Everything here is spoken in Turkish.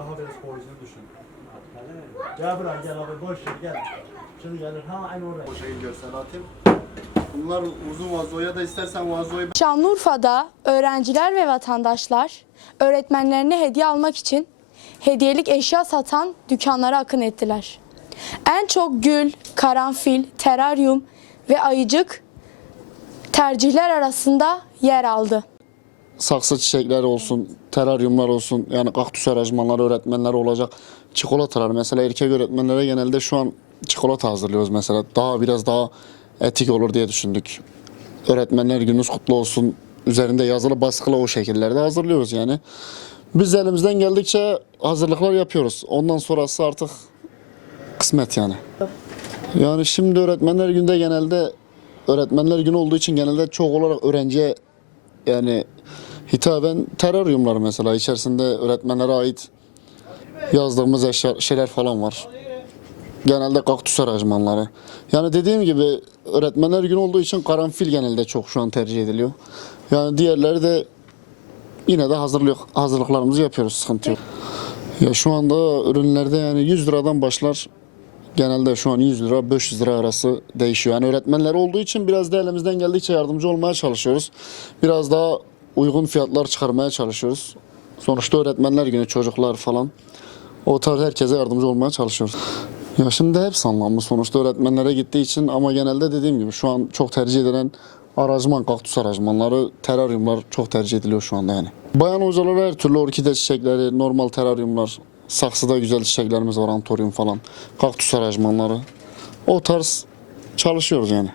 Daha biraz koruyucu düşün. Gel buraya gel abi boş ver gel. Şimdi gelir ha aynı oraya. O şekil görsel atayım. Bunlar uzun vazoya da istersen vazoyu Şanlıurfa'da öğrenciler ve vatandaşlar öğretmenlerine hediye almak için hediyelik eşya satan dükkanlara akın ettiler. En çok gül, karanfil, teraryum ve ayıcık tercihler arasında yer aldı. Saksı çiçekler olsun, teraryumlar olsun, yani kaktüs aranjmanları öğretmenler olacak. Çikolatalar mesela erkek öğretmenlere genelde şu an çikolata hazırlıyoruz mesela. Daha biraz daha etik olur diye düşündük. Öğretmenler gününüz kutlu olsun. Üzerinde yazılı baskılı o şekillerde hazırlıyoruz yani. Biz elimizden geldikçe hazırlıklar yapıyoruz. Ondan sonrası artık kısmet yani. Yani şimdi öğretmenler günde genelde öğretmenler günü olduğu için genelde çok olarak öğrenciye yani hitaben teraryumlar mesela içerisinde öğretmenlere ait yazdığımız eşya, şeyler falan var. Genelde kaktüs aranjmanları. Yani dediğim gibi öğretmenler günü olduğu için karanfil genelde çok şu an tercih ediliyor. Yani diğerleri de yine de hazırlık hazırlıklarımızı yapıyoruz sıkıntı yok. Ya şu anda ürünlerde yani 100 liradan başlar. Genelde şu an 100 lira 500 lira arası değişiyor. Yani öğretmenler olduğu için biraz da elimizden geldikçe yardımcı olmaya çalışıyoruz. Biraz daha uygun fiyatlar çıkarmaya çalışıyoruz. Sonuçta öğretmenler günü çocuklar falan. O tarz herkese yardımcı olmaya çalışıyoruz. Ya şimdi hepsi anlamlı sonuçta öğretmenlere gittiği için ama genelde dediğim gibi şu an çok tercih edilen aranjman, kaktüs aranjmanları, teraryumlar çok tercih ediliyor şu anda yani. Bayan hocalara her türlü orkide çiçekleri, normal teraryumlar, saksıda güzel çiçeklerimiz var, antoryum falan, kaktüs aranjmanları. O tarz çalışıyoruz yani.